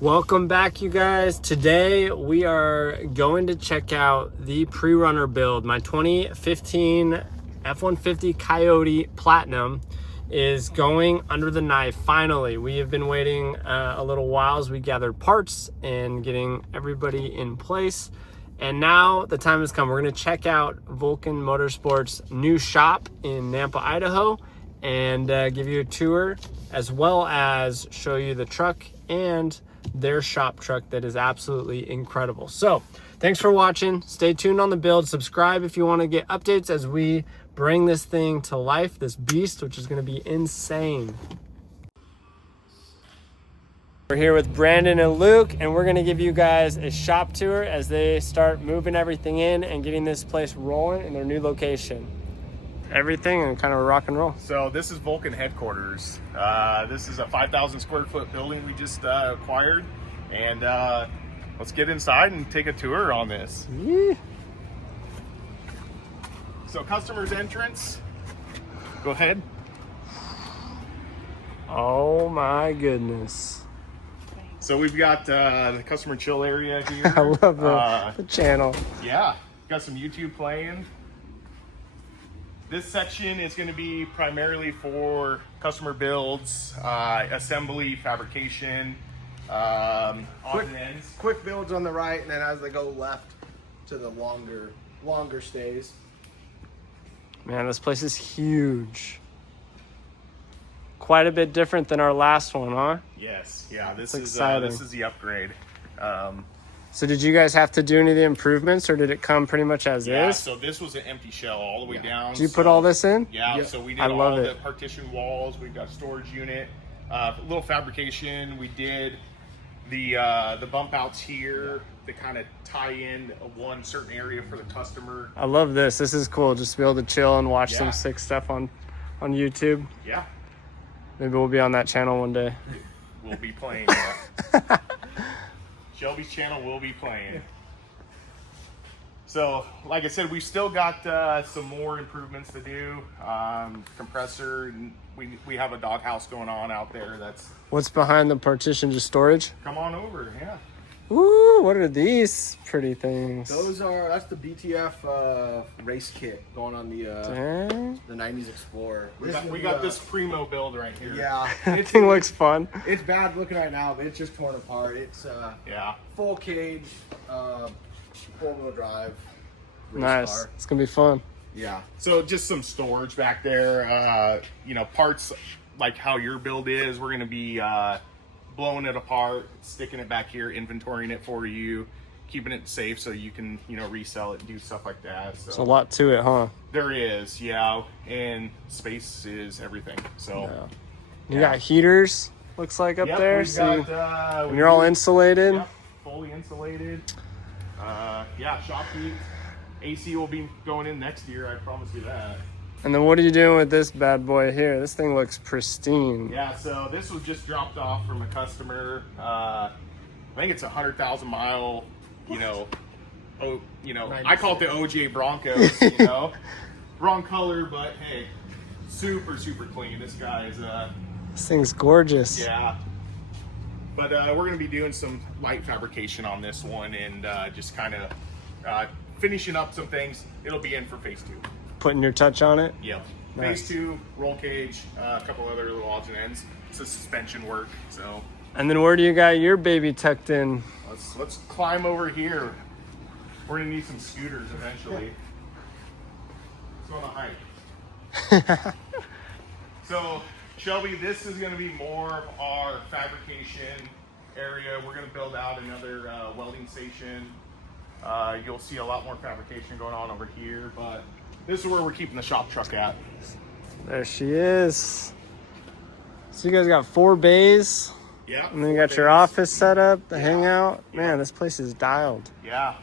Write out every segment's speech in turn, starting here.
Welcome back, you guys. Today we are going to check out the pre-runner build. My 2015 F150 Coyote Platinum is going under the knife. Finally, we have been waiting a little while as we gathered parts and getting everybody in place. And now the time has come. We're going to check out Vulcan Motorsports' new shop in Nampa, Idaho, and give you a tour, as well as show you the truck and their shop truck that is absolutely incredible. So thanks for watching. Stay tuned on the build. Subscribe if you want to get updates as we bring this thing to life, this beast, which is going to be insane. We're here with Brandon and Luke, and we're going to give you guys a shop tour as they start moving everything in and getting this place rolling in their new location. Everything and kind of rock and roll. So this is Vulcan headquarters. This is a 5,000 square foot building we just acquired, and let's get inside and take a tour on this. Yeah. So customer's entrance, go ahead. Oh my goodness. So we've got the customer chill area here. I love the channel. Yeah, got some YouTube playing. This section is going to be primarily for customer builds, assembly, fabrication, odds and ends. Quick builds on the right, and then as they go left to the longer stays. Man, this place is huge. Quite a bit different than our last one, huh? Yes, yeah, this It's is exciting. this is the upgrade. So did you guys have to do any of the improvements, or did it come pretty much as Yeah, is? so this was an empty shell all the way down. Did you put all this in? Yeah, Yeah. so we did I love all it. the partition walls. We've got storage unit, a little fabrication. We did the bump outs here to kind of tie in one certain area for the customer. I love this. This is cool. Just to be able to chill and watch Yeah. some sick stuff on YouTube. Yeah, Maybe we'll be on that channel one day. we'll be playing. Yeah. Shelby's channel will be playing. So, like I said, we've still got some more improvements to do. Compressor, and we have a doghouse going on out there. That's What's behind the partition? Just storage? come on over, yeah. Ooh, what are these pretty things? That's the BTF race kit going on Dang. the 90s Explorer. We got this Primo build right here. Yeah, That thing looks fun. it's bad looking right now, but it's just torn apart. It's Yeah. full cage, 4-wheel drive. Race Nice. car. It's gonna be fun. Yeah. So just some storage back there. Parts like how your build is. We're gonna be blowing it apart, sticking it back here, inventorying it for you, keeping it safe so you can resell it and do stuff like that. There's a So lot to it, huh? there is, yeah, and space is everything. So Yeah. You got heaters, looks like, up Yep, there. we've So got, and you're all insulated. Yep, fully insulated. Shop heat. AC will be going in next year, I promise you that. And then what are you doing with this bad boy here? This thing looks pristine. Yeah, so this was just dropped off from a customer. I think it's a 100,000 mile, I call it the OJ Broncos, wrong color, but hey, super, super clean. This guy is, This thing's gorgeous. yeah. But we're going to be doing some light fabrication on this one and just kind of finishing up some things. It'll be in for phase 2. Putting your touch on it. Yep. Nice. Phase 2, roll cage, a couple other little odds and ends. It's a suspension work, so And then where do you got your baby tucked in? let's climb over here. We're gonna need some scooters eventually. Let's go on a hike. So Shelby, this is gonna be more of our fabrication area. We're gonna build out another welding station. You'll see a lot more fabrication going on over here, but this is where we're keeping the shop truck at. There she is. So you guys got 4 bays, Yeah. and then you got your office set up, the hangout. Man, this place is dialed. Yeah.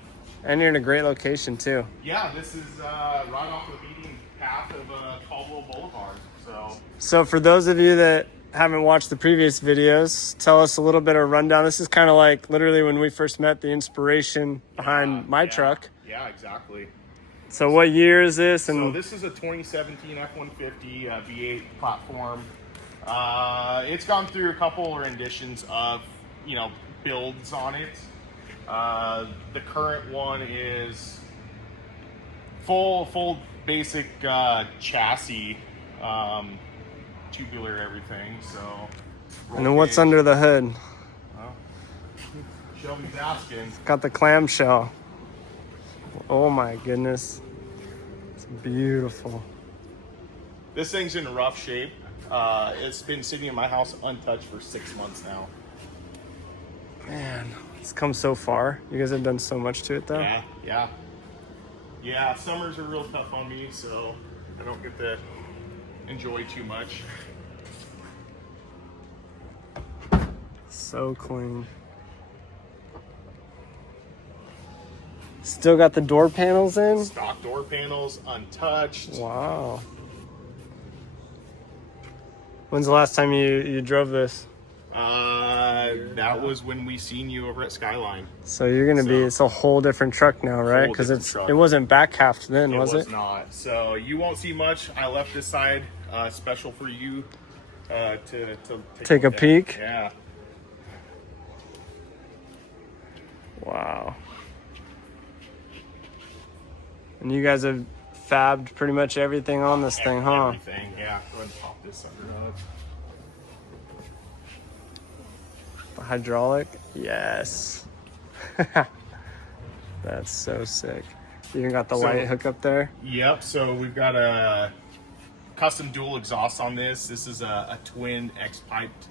And you're in a great location too. Yeah, this is right off the beating path of Caldwell Boulevard. So for those of you that haven't watched the previous videos, tell us a little bit of rundown. This is kind of like literally when we first met, the inspiration behind my truck. Yeah, exactly. So what year is this? So And this is a 2017 F150 V8 platform. It's gone through a couple renditions of, builds on it. The current one is full basic chatsis, tubular everything. So. And then what's under the hood? Well, Shelby's asking. Got the clamshell. Oh my goodness. It's beautiful. This thing's in rough shape. It's been sitting in my house untouched for 6 months now. Man, it's come so far. You guys have done so much to it though. Yeah, summers are real tough on me, so I don't get to enjoy too much. So clean. Still got the door panels in? Stock door panels, untouched. Wow. When's the last time you drove this? That was when we seen you over at Skyline. So you're gonna be, it's a whole different truck now, right? Because it wasn't back halved then, was it? It was not. So you won't see much. I left this side special for you to take a peek. Yeah. Wow. And you guys have fabbed pretty much everything on this thing, huh? Everything, yeah. Go ahead and pop this under. The hydraulic? Yes. That's so sick. You even got the light hook up there? Yep, so we've got a custom dual exhaust on this. This is a twin X-piped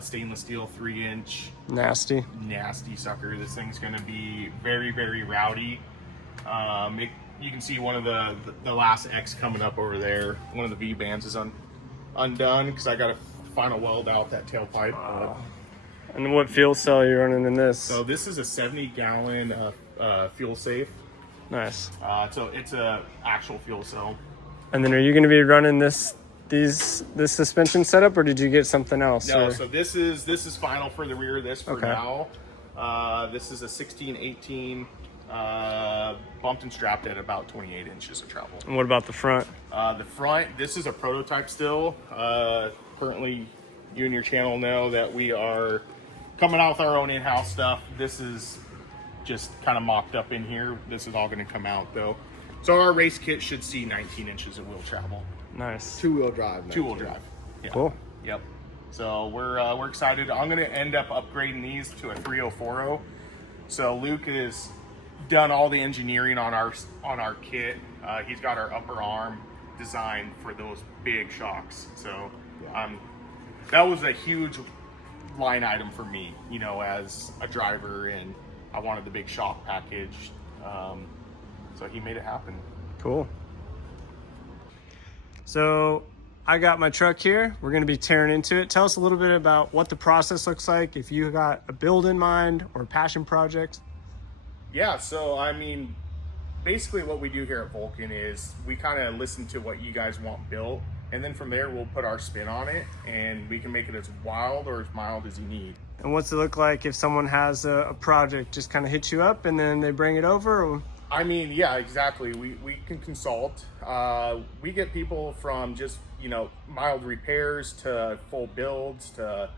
stainless steel 3-inch. Nasty sucker. This thing's gonna be very, very rowdy. You can see one of the last X coming up over there. One of the V-bands is undone because I got to final weld out that tailpipe. Wow. And what fuel cell are you running in this? So this is a 70-gallon fuel safe. Nice. So it's a actual fuel cell. And then are you going to be running this suspension setup, or did you get something else? No, or? so this is final for the rear of this for now. This is a 16-18 bumped and strapped at about 28 inches of travel. And what about the front? The front, this is a prototype still. Currently, you and your channel know that we are coming out with our own in-house stuff. This is just kind of mocked up in here. This is all going to come out though. So our race kit should see 19 inches of wheel travel. Nice. Two-wheel drive. Two-wheel drive. Yeah. Cool. Yep. So we're excited. I'm going to end up upgrading these to a 3040. So Luke has done all the engineering on our kit. He's got our upper arm designed for those big shocks. So that was a huge line item for me, you know, as a driver, and I wanted the big shock package. So he made it happen. Cool. So I got my truck here. We're going to be tearing into it. Tell us a little bit about what the process looks like, if you got a build in mind or a passion project. Yeah, so I mean, basically what we do here at Vulcan is we kind of listen to what you guys want built, and then from there we'll put our spin on it, and we can make it as wild or as mild as you need. And what's it look like if someone has a project, just kind of hit you up and then they bring it over? Or? I mean, yeah, exactly. We can consult. We get people from just, you know, mild repairs to full builds to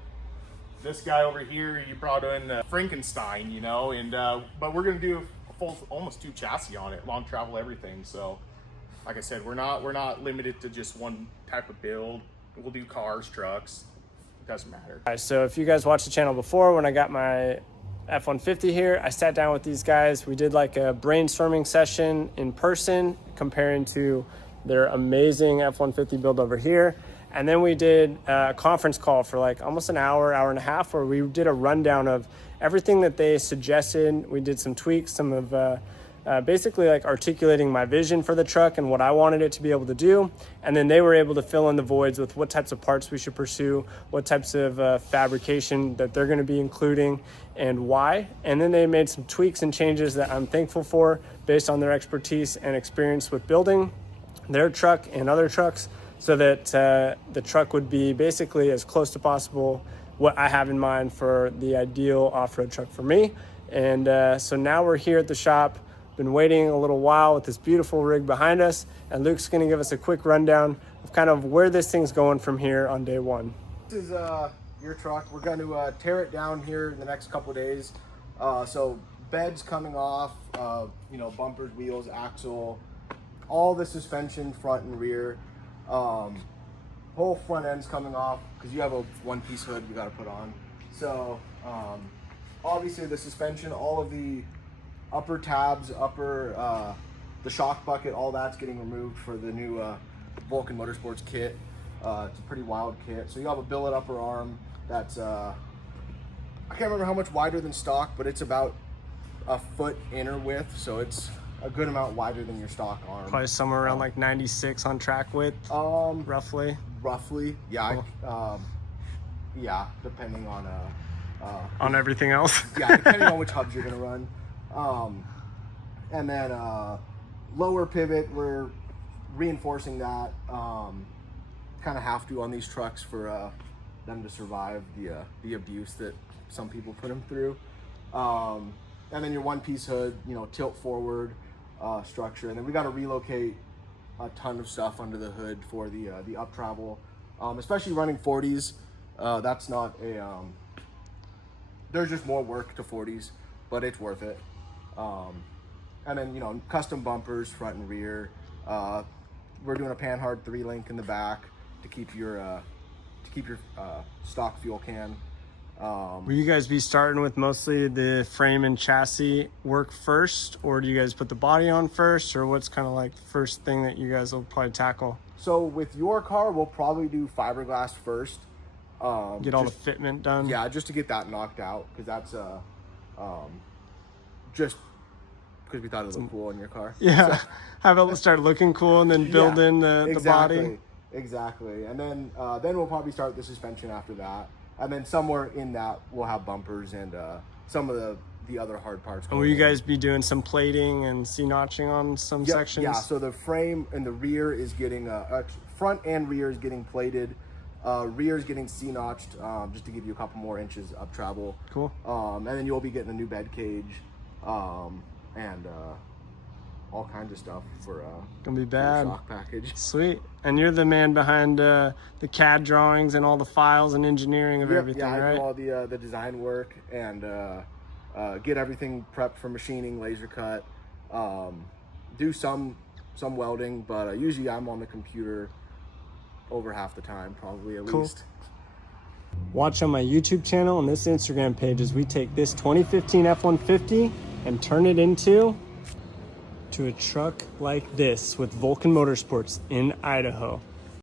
this guy over here. You brought in Frankenstein, you know, and but we're gonna do a full, almost 2 chassis on it, long travel, everything. So, like I said, we're not limited to just one type of build. We'll do cars, trucks. It doesn't matter. All right, so if you guys watched the channel before, when I got my F150 here, I sat down with these guys. We did like a brainstorming session in person comparing to their amazing F150 build over here. And then we did a conference call for like almost an hour and a half, where we did a rundown of everything that they suggested. We did some tweaks, some of basically like articulating my vision for the truck and what I wanted it to be able to do. And then they were able to fill in the voids with what types of parts we should pursue, what types of fabrication that they're going to be including, and why. And then they made some tweaks and changes that I'm thankful for based on their expertise and experience with building their truck and other trucks, so that the truck would be basically as close to possible what I have in mind for the ideal off-road truck for me. And so now we're here at the shop. Been waiting a little while with this beautiful rig behind us, and Luke's going to give us a quick rundown of kind of where this thing's going from here on day one. This is your truck. We're going to tear it down here in the next couple days. So beds coming off, you know, bumpers, wheels, axle, all the suspension front and rear. Whole front end's coming off because you have a one-piece hood you got to put on. So obviously the suspension, all of the upper tabs, the shock bucket, all that's getting removed for the new Vulcan Motorsports kit. It's a pretty wild kit. So you have a billet upper arm that's I can't remember how much wider than stock, but it's about a foot inner width, so it's a good amount wider than your stock arm. Probably somewhere around like 96 on track width, roughly. Yeah. Cool. Yeah, depending on everything else. Yeah, depending on which hubs you're gonna run. And then lower pivot, we're reinforcing that. Kind of have to on these trucks for them to survive the abuse that some people put them through. And then your one-piece hood, you know, tilt forward structure, and then we got to relocate a ton of stuff under the hood for the up travel, especially running 40s. That's not a there's just more work to 40s, but it's worth it. And then, you know, custom bumpers front and rear. We're doing a Panhard 3-link in the back to keep your stock fuel can. Will you guys be starting with mostly the frame and chassis work first, or do you guys put the body on first, or what's kind of like the first thing that you guys will probably tackle? So with your car, we'll probably do fiberglass first. Get all the fitment done. Yeah, just to get that knocked out, because that's just because we thought it looked cool in your car. Yeah, so, have it start looking cool and then build in the body. Exactly, and then we'll probably start the suspension after that. And then somewhere in that, we'll have bumpers and some of the other hard parts. And will you guys be doing some plating and C-notching on some sections? Yeah, so the frame and the rear is getting, front and rear is getting plated. Rear is getting C-notched just to give you a couple more inches up travel. Cool. And then you'll be getting a new bed cage and all kinds of stuff for gonna be bad. For the shock package. Sweet. And you're the man behind the CAD drawings and all the files and engineering of everything, right? Yeah, I do all the design work and get everything prepped for machining, laser cut. Do some welding, but usually I'm on the computer over half the time, probably at least. Watch on my YouTube channel and this Instagram page as we take this 2015 F-150 and turn it into a truck like this with Vulcan Motorsports in Idaho.